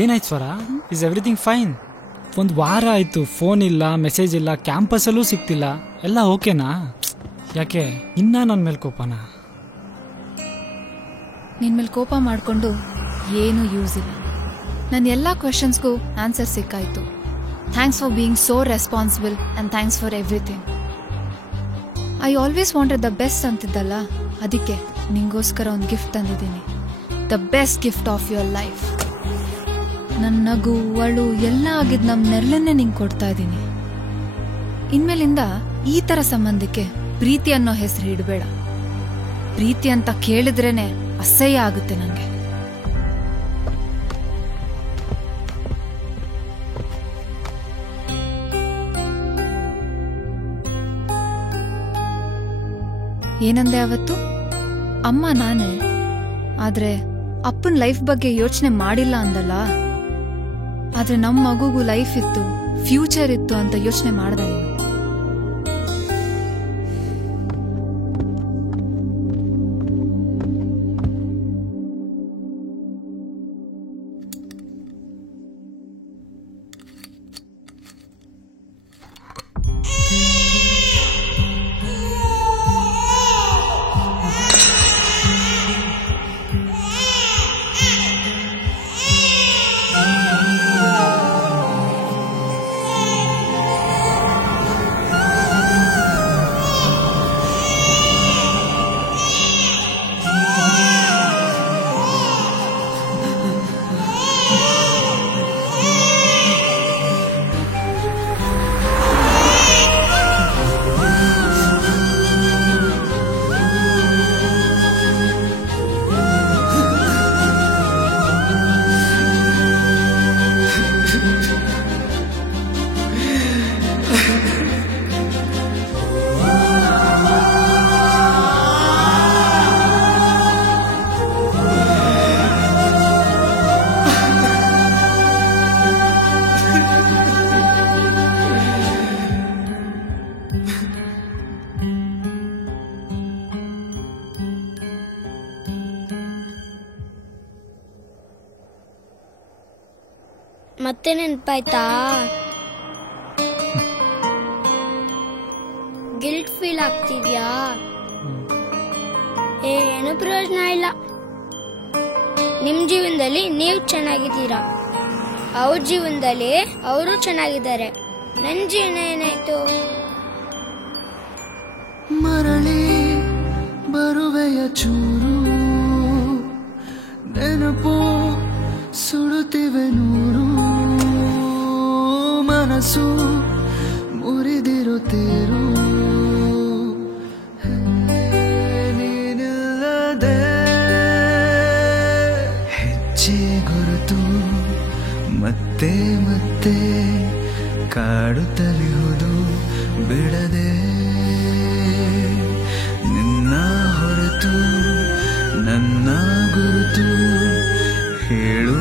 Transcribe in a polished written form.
ಏನಾಯ್ತು ಸ್ವರ? Is everything fine? ಒಂದು ವಾರ ಆಯ್ತು, ಫೋನ್ ಇಲ್ಲ, ಮೆಸೇಜ್ ಇಲ್ಲ, ಕ್ಯಾಂಪಸಲ್ಲೂ ಸಿಗ್ತಿಲ್ಲ. ಎಲ್ಲ ಓಕೆನಾ? ಯಾಕೆ ಇನ್ನ ನನ್ನ ಮೇಲೆ ಕೋಪನಾ? ನಿನ್ ಮೇಲೆ ಕೋಪ ಮಾಡ್ಕೊಂಡು ಏನು ಯೂಸ್ ಇಲ್ಲ. ನನ್ನ ಎಲ್ಲ ಕ್ವೆಶನ್ಸ್ಗೂ ಆನ್ಸರ್ ಸಿಕ್ಕಾಯ್ತು. Thanks for being so responsible and thanks for everything. I always wanted the best ಅಂತಿದ್ದಲ್ಲ, ಅದಕ್ಕೆ ನಿಂಗೋಸ್ಕರ ಒಂದು ಗಿಫ್ಟ್ ತಂದಿದ್ದೀನಿ. The best gift of your life. ನನ್ನ ನಗು ಅಳು ಎಲ್ಲ ಆಗಿದ್ದು ನಮ್ಮ ನೆರಳನ್ನೇ ನಿಂಗೆ ಕೊಡ್ತಾ ಇದ್ದೀನಿ. ಇನ್ಮೇಲಿಂದ ಈ ಥರ ಸಂಬಂಧಕ್ಕೆ ಪ್ರೀತಿ ಅನ್ನೋ ಹೆಸರು ಇಡಬೇಡ. ಪ್ರೀತಿ ಅಂತ ಕೇಳಿದ್ರೇನೆ ಅಸಹ್ಯ ಆಗುತ್ತೆ ನನಗೆ. ಏನಂದೆ ಅವತ್ತು? ಅಮ್ಮ ನಾನೇ, ಆದ್ರೆ ಅಪ್ಪನ ಲೈಫ್ ಬಗ್ಗೆ ಯೋಚನೆ ಮಾಡಿಲ್ಲ ಅಂದಲ್ಲ. ಆದ್ರೆ ನಮ್ಮ ಮಗುಗೂ ಲೈಫ್ ಇತ್ತು, ಫ್ಯೂಚರ್ ಇತ್ತು ಅಂತ ಯೋಚನೆ ಮಾಡ್ದ ನೀನು. ಮತ್ತೆ ನೆನಪಾಯ್ತಾ? ಗಿಲ್ಟ್ ಫೀಲ್ ಆಗ್ತಿದ್ಯಾ? ಏನು ಪ್ರಯೋಜನ ಇಲ್ಲ. ನಿಮ್ ಜೀವನದಲ್ಲಿ ನೀವು ಚೆನ್ನಾಗಿದ್ದೀರಾ, ಅವ್ರ ಜೀವನದಲ್ಲಿ ಅವರು ಚೆನ್ನಾಗಿದ್ದಾರೆ. ನನ್ನ ಜೀವನ ಏನಾಯ್ತು? ಮರಳಿ ಬರುವೆಯ ಚೂರು ನೆನಪು ಸುಡುತ್ತಿವೆ ನೂರು, ಮನಸ್ಸು ಮುರಿದಿರುತ್ತೀರು. ನೀನಿಲ್ಲದೆ ಹೆಜ್ಜೆ ಗುರುತು ಮತ್ತೆ ಮತ್ತೆ ಕಾಡುತ್ತಲಿಹುದು ಬಿಡದೆ. ನಿನ್ನ ಹೊರತು ನನ್ನ ಗುರುತು ಹೇಳು